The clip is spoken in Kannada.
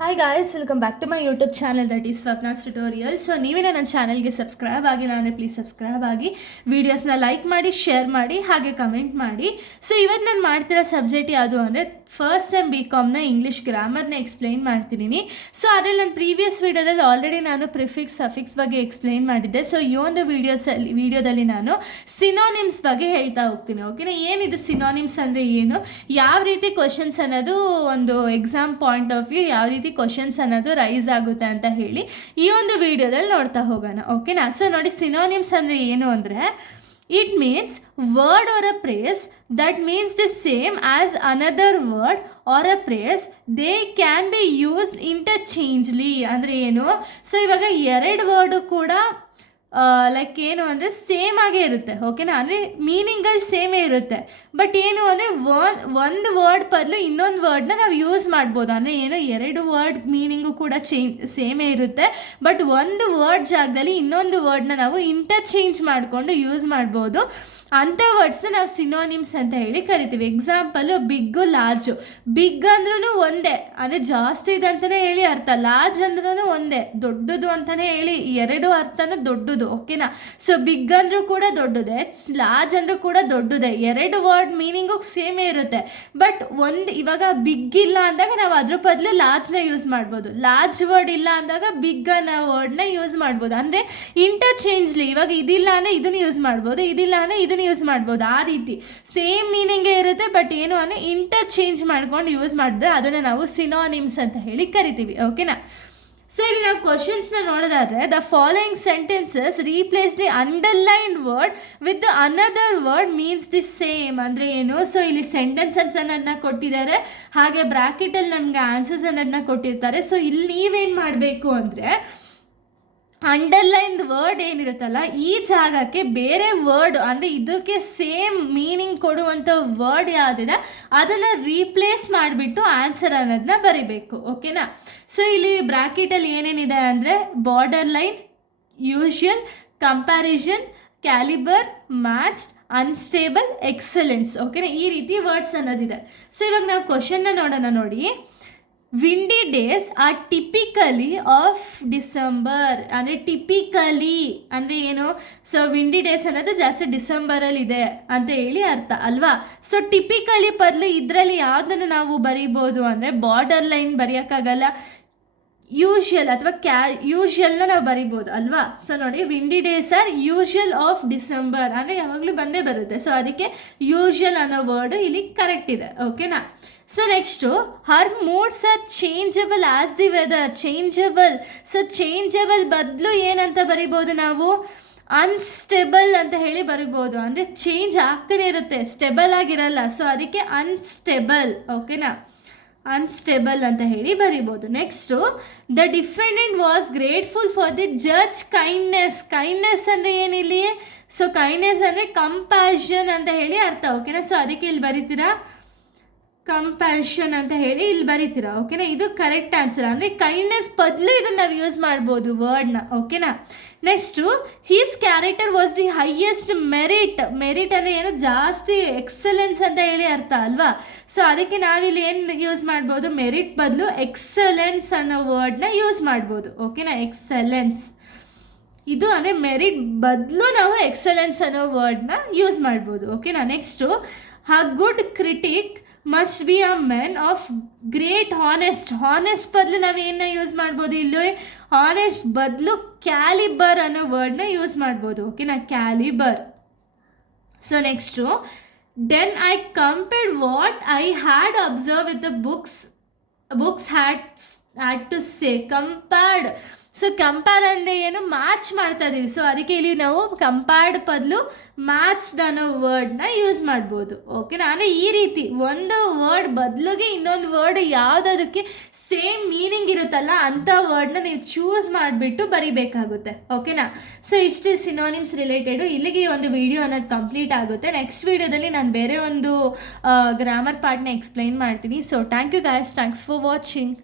Hi guys, welcome back to my YouTube channel that is Swapna's tutorial. So ನೀವೇ ನನ್ನ ಚಾನಲ್ಗೆ ಸಬ್ಸ್ಕ್ರೈಬ್ ಆಗಿಲ್ಲ ಅಂದರೆ ಪ್ಲೀಸ್ ಸಬ್ಸ್ಕ್ರೈಬ್ ಆಗಿ, ವೀಡಿಯೋಸ್ನ ಲೈಕ್ ಮಾಡಿ, ಶೇರ್ ಮಾಡಿ, ಹಾಗೆ ಕಮೆಂಟ್ ಮಾಡಿ. ಸೊ ಇವತ್ತು ನಾನು ಮಾಡ್ತಿರೋ ಸಬ್ಜೆಕ್ಟ್ ಯಾವುದು ಅಂದರೆ ಫಸ್ಟ್ ಸೆಮ್ BComನ ಇಂಗ್ಲೀಷ್ ಗ್ರಾಮರ್ನ ಎಕ್ಸ್ಪ್ಲೈನ್ ಮಾಡ್ತಿದ್ದೀನಿ. ಸೊ ಅದರಲ್ಲಿ ನಾನು ಪ್ರೀವಿಯಸ್ ವೀಡಿಯೋದಲ್ಲಿ ಆಲ್ರೆಡಿ ನಾನು ಪ್ರಿಫಿಕ್ಸ್ ಸಫಿಕ್ಸ್ ಬಗ್ಗೆ ಎಕ್ಸ್ಪ್ಲೈನ್ ಮಾಡಿದ್ದೆ. ಸೊ ಈ ಒಂದು ವೀಡಿಯೋದಲ್ಲಿ ನಾನು ಸಿನೋನಿಮ್ಸ್ ಬಗ್ಗೆ ಹೇಳ್ತಾ ಹೋಗ್ತೀನಿ. ಓಕೆನಾ, ಏನಿದು ಸಿನೋನಿಮ್ಸ್ ಅಂದರೆ ಏನು, ಯಾವ ರೀತಿ ಕ್ವಶನ್ಸ್ ಅನ್ನೋದು ಒಂದು ಎಕ್ಸಾಮ್ ಪಾಯಿಂಟ್ ಆಫ್ ವ್ಯೂ ಯಾವ ರೀತಿ ಕ್ವಶನ್ಸ್ ಅನ್ನೋದು ರೈಸ್ ಆಗುತ್ತೆ ಅಂತ ಹೇಳಿ ಈ ಒಂದು ವಿಡಿಯೋದಲ್ಲಿ ನೋಡ್ತಾ ಹೋಗೋಣ. ಓಕೆನಾ, ಸೊ ನೋಡಿ, ಸಿನೋನಿಮ್ಸ್ ಅಂದರೆ ಏನು ಅಂದರೆ it means word or a phrase that means the same as another word or a phrase. They can be used interchangeably. ಅಂದರೆ ಏನು, ಸೊ ಇವಾಗ ಎರಡು ವರ್ಡು ಕೂಡ ಲೈಕ್ ಏನು ಅಂದರೆ ಸೇಮ್ ಆಗೇ ಇರುತ್ತೆ. ಓಕೆನಾ, ಅಂದರೆ ಮೀನಿಂಗಲ್ಲಿ ಸೇಮೇ ಇರುತ್ತೆ. ಬಟ್ ಏನು ಅಂದರೆ ಒಂದು ವರ್ಡ್ ಬದಲು ಇನ್ನೊಂದು ವರ್ಡ್ನ ನಾವು ಯೂಸ್ ಮಾಡ್ಬೋದು. ಅಂದರೆ ಏನು, ಎರಡು ವರ್ಡ್ ಮೀನಿಂಗು ಕೂಡ ಸೇಮೇ ಇರುತ್ತೆ. ಬಟ್ ಒಂದು ವರ್ಡ್ ಜಾಗದಲ್ಲಿ ಇನ್ನೊಂದು ವರ್ಡ್ನ ನಾವು ಇಂಟರ್ಚೇಂಜ್ ಮಾಡಿಕೊಂಡು ಯೂಸ್ ಮಾಡ್ಬೋದು. ಅಂಥ ವರ್ಡ್ಸ್ನ ನಾವು ಸಿನೋನಿಮ್ಸ್ ಅಂತ ಹೇಳಿ ಕರಿತೀವಿ. Example big large. ಬಿಗ್ ಅಂದ್ರೂ ಒಂದೇ, ಅಂದರೆ ಜಾಸ್ತಿ ಇದೆ ಅಂತಲೇ ಹೇಳಿ ಅರ್ಥ. ಲಾರ್ಜ್ ಅಂದ್ರೂ ಒಂದೇ, ದೊಡ್ಡದು ಅಂತಲೇ ಹೇಳಿ ಎರಡು ಅರ್ಥನೂ ದೊಡ್ಡದು. ಓಕೆನಾ, ಸೊ ಬಿಗ್ ಅಂದರೂ ಕೂಡ ದೊಡ್ಡದೇ, ಲಾರ್ಜ್ ಅಂದರೂ ಕೂಡ ದೊಡ್ಡದೇ. ಎರಡು ವರ್ಡ್ ಮೀನಿಂಗು ಸೇಮೇ ಇರುತ್ತೆ. ಬಟ್ ಇವಾಗ ಬಿಗ್ ಇಲ್ಲ ಅಂದಾಗ ನಾವು ಅದ್ರ ಬದಲು ಲಾರ್ಜ್ನ ಯೂಸ್ ಮಾಡ್ಬೋದು. ಲಾರ್ಜ್ ವರ್ಡ್ ಇಲ್ಲ ಅಂದಾಗ ಬಿಗ್ ಅನ್ನೋ ವರ್ಡ್ನ ಯೂಸ್ ಮಾಡ್ಬೋದು. ಅಂದರೆ ಇಂಟರ್ಚೇಂಜ್ಲಿ, ಇವಾಗ ಇದಿಲ್ಲ ಅಂದರೆ ಇದನ್ನು ಯೂಸ್ ಮಾಡ್ಬೋದು, ಇದಿಲ್ಲ ಅಂದರೆ ಇದನ್ನು ಯೂಸ್ ಮಾಡ್ಬೋದು. ಆ ರೀತಿ ಸೇಮ್ ಮೀನಿಂಗೇ ಇರುತ್ತೆ, ಬಟ್ ಏನು ಅಂದರೆ ಇಂಟರ್ಚೇಂಜ್ ಮಾಡ್ಕೊಂಡು ಯೂಸ್ ಮಾಡಿದ್ರೆ ಅದನ್ನು ನಾವು ಸಿನೋನಿಮ್ಸ್ ಅಂತ ಹೇಳಿ ಕರಿತೀವಿ. ಓಕೆನಾ, ಸೊ ಇಲ್ಲಿ ನಾವು ಕ್ವಶನ್ಸ್ನ ನೋಡೋದಾದ್ರೆ, the following sentences replace the underlined word with another word means the same. ಅಂದರೆ ಏನು, ಸೊ ಇಲ್ಲಿ ಸೆಂಟೆನ್ಸಸ್ ಅನ್ನೋದನ್ನ ಕೊಟ್ಟಿದ್ದಾರೆ, ಹಾಗೆ ಬ್ರಾಕೆಟಲ್ಲಿ ನಮಗೆ ಆನ್ಸರ್ಸ್ ಅನ್ನೋದನ್ನ ಕೊಟ್ಟಿರ್ತಾರೆ. ಸೊ ಇಲ್ಲಿ ನೀವೇನು ಮಾಡಬೇಕು ಅಂದರೆ ಅಂಡರ್ಲೈನ್ಡ್ ವರ್ಡ್ ಏನಿರುತ್ತಲ್ಲ, ಈ ಜಾಗಕ್ಕೆ ಬೇರೆ ವರ್ಡ್ ಅಂದರೆ ಇದಕ್ಕೆ ಸೇಮ್ ಮೀನಿಂಗ್ ಕೊಡುವಂಥ ವರ್ಡ್ ಯಾವುದಿದೆ ಅದನ್ನು ರೀಪ್ಲೇಸ್ ಮಾಡಿಬಿಟ್ಟು ಆನ್ಸರ್ ಅನ್ನೋದನ್ನ ಬರಿಬೇಕು. ಓಕೆನಾ, ಸೊ ಇಲ್ಲಿ ಬ್ರಾಕೆಟಲ್ಲಿ ಏನೇನಿದೆ ಅಂದರೆ border line, usual, comparison, calibre, match, unstable, excellence. ಓಕೆನಾ, ಈ ರೀತಿ ವರ್ಡ್ಸ್ ಅನ್ನೋದಿದೆ. ಸೊ ಇವಾಗ ನಾವು ಕ್ವಶನ್ನ ನೋಡೋಣ. ನೋಡಿ, windy days are typically of December. ಅಂದರೆ ಟಿಪಿಕಲಿ ಅಂದರೆ ಏನು, ಸೊ ವಿಂಡಿ ಡೇಸ್ ಅನ್ನೋದು ಜಾಸ್ತಿ ಡಿಸೆಂಬರಲ್ಲಿದೆ ಅಂತ ಹೇಳಿ ಅರ್ಥ ಅಲ್ವಾ. ಸೊ ಟಿಪಿಕಲಿ ಬದಲು ಇದರಲ್ಲಿ ಯಾವುದನ್ನು ನಾವು ಬರೀಬೋದು ಅಂದರೆ ಬಾರ್ಡರ್ ಲೈನ್ ಬರೆಯೋಕ್ಕಾಗಲ್ಲ, ಯೂಶುವಲ್ ಅಥವಾ ಯೂಶುವಲ್ನ ನಾವು ಬರಿಬೋದು ಅಲ್ವಾ. ಸೊ ನೋಡಿ, windy days are usual of December ಅಂದರೆ ಯಾವಾಗಲೂ ಬಂದೇ ಬರುತ್ತೆ. ಸೊ ಅದಕ್ಕೆ ಯೂಶುವಲ್ ಅನ್ನೋ ವರ್ಡು ಇಲ್ಲಿ ಕರೆಕ್ಟ್ ಇದೆ. ಓಕೆನಾ, so next, her moods are changeable as the weather. Changeable, so changeable ಬದಲು ಏನಂತ ಬರಿಬೋದು ನಾವು, ಅನ್ಸ್ಟೇಬಲ್ ಅಂತ ಹೇಳಿ ಬರಿಬೋದು. ಅಂದರೆ ಚೇಂಜ್ ಆಗ್ತಾನೆ ಇರುತ್ತೆ, ಸ್ಟೇಬಲ್ ಆಗಿರಲ್ಲ. ಸೊ ಅದಕ್ಕೆ ಅನ್ಸ್ಟೇಬಲ್. ಓಕೆನಾ, ಅನ್ಸ್ಟೇಬಲ್ ಅಂತ ಹೇಳಿ ಬರಿಬೋದು. Next, the defendant was grateful for the judge kindness. Kindness ಅಂದರೆ ಏನಿಲ್ಲಿ, ಸೊ ಕೈಂಡ್ನೆಸ್ ಅಂದರೆ ಕಂಪ್ಯಾಷನ್ ಅಂತ ಹೇಳಿ ಅರ್ಥ. ಓಕೆನಾ, ಸೊ ಅದಕ್ಕೆ ಇಲ್ಲಿ ಬರಿತೀರಾ ಕಂಪ್ಯಾಷನ್ ಅಂತ ಹೇಳಿ ಇಲ್ಲಿ ಬರಿತೀರಾ. ಓಕೆನಾ, ಇದು ಕರೆಕ್ಟ್ ಆನ್ಸರ್. ಅಂದರೆ ಕೈಂಡ್ನೆಸ್ ಬದಲು ಇದನ್ನು ನಾವು ಯೂಸ್ ಮಾಡ್ಬೋದು ವರ್ಡ್ನ. ಓಕೆನಾ, next, his character was the highest merit. Merit ಅಂದರೆ ಏನು, ಜಾಸ್ತಿ ಎಕ್ಸಲೆನ್ಸ್ ಅಂತ ಹೇಳಿ ಅರ್ಥ ಅಲ್ವಾ. ಸೊ ಅದಕ್ಕೆ ನಾವಿಲ್ಲಿ ಏನು ಯೂಸ್ ಮಾಡ್ಬೋದು, ಮೆರಿಟ್ ಬದಲು ಎಕ್ಸಲೆನ್ಸ್ ಅನ್ನೋ ವರ್ಡ್ನ ಯೂಸ್ ಮಾಡ್ಬೋದು. ಓಕೆನಾ, ಎಕ್ಸಲೆನ್ಸ್ ಇದು ಅಂದರೆ ಮೆರಿಟ್ ಬದಲು ನಾವು ಎಕ್ಸಲೆನ್ಸ್ ಅನ್ನೋ ವರ್ಡ್ನ ಯೂಸ್ ಮಾಡ್ಬೋದು. ಓಕೆನಾ, next, a good critic must be a men of great honest. Honest ಬದಲು ನಾವೇನ ಯೂಸ್ ಮಾಡ್ಬೋದು, ಇಲ್ಲಿ ಹಾನೆಸ್ಟ್ ಬದಲು ಕ್ಯಾಲಿಬರ್ ಅನ್ನೋ ವರ್ಡ್ನ ಯೂಸ್ ಮಾಡ್ಬೋದು. ಓಕೆನಾ, calibre. So next, then I compared what I had observe with the books had to say. Compared, so compare ಅಂದರೆ ಏನು, ಮ್ಯಾಚ್ ಮಾಡ್ತಾ ಇದ್ದೀವಿ. ಸೊ ಅದಕ್ಕೆ ಇಲ್ಲಿ ನಾವು ಕಂಪೇರ್ಡ್ ಬದಲು ಮ್ಯಾಚ್ಡ್ ಅನ್ನೋ ವರ್ಡ್ನ ಯೂಸ್ ಮಾಡ್ಬೋದು. ಓಕೆನಾ, ಅಂದರೆ ಈ ರೀತಿ ಒಂದು ವರ್ಡ್ ಬದಲಿಗೆ ಇನ್ನೊಂದು ವರ್ಡ್ ಯಾವುದಕ್ಕೆ ಸೇಮ್ ಮೀನಿಂಗ್ ಇರುತ್ತಲ್ಲ ಅಂಥ ವರ್ಡ್ನ ನೀವು ಚೂಸ್ ಮಾಡಿಬಿಟ್ಟು ಬರಿಬೇಕಾಗುತ್ತೆ. ಓಕೆನಾ, ಸೊ ಇಷ್ಟೇ ಸಿನೋನಿಮ್ಸ್ ರಿಲೇಟೆಡು. ಇಲ್ಲಿಗೆ ಈ ಒಂದು ವಿಡಿಯೋ ಅನ್ನೋದು ಕಂಪ್ಲೀಟ್ ಆಗುತ್ತೆ. ನೆಕ್ಸ್ಟ್ ವಿಡಿಯೋದಲ್ಲಿ ನಾನು ಬೇರೆ ಒಂದು ಗ್ರಾಮರ್ ಪಾರ್ಟ್ನ ಎಕ್ಸ್ಪ್ಲೈನ್ ಮಾಡ್ತೀನಿ. So thank you guys, thanks for watching.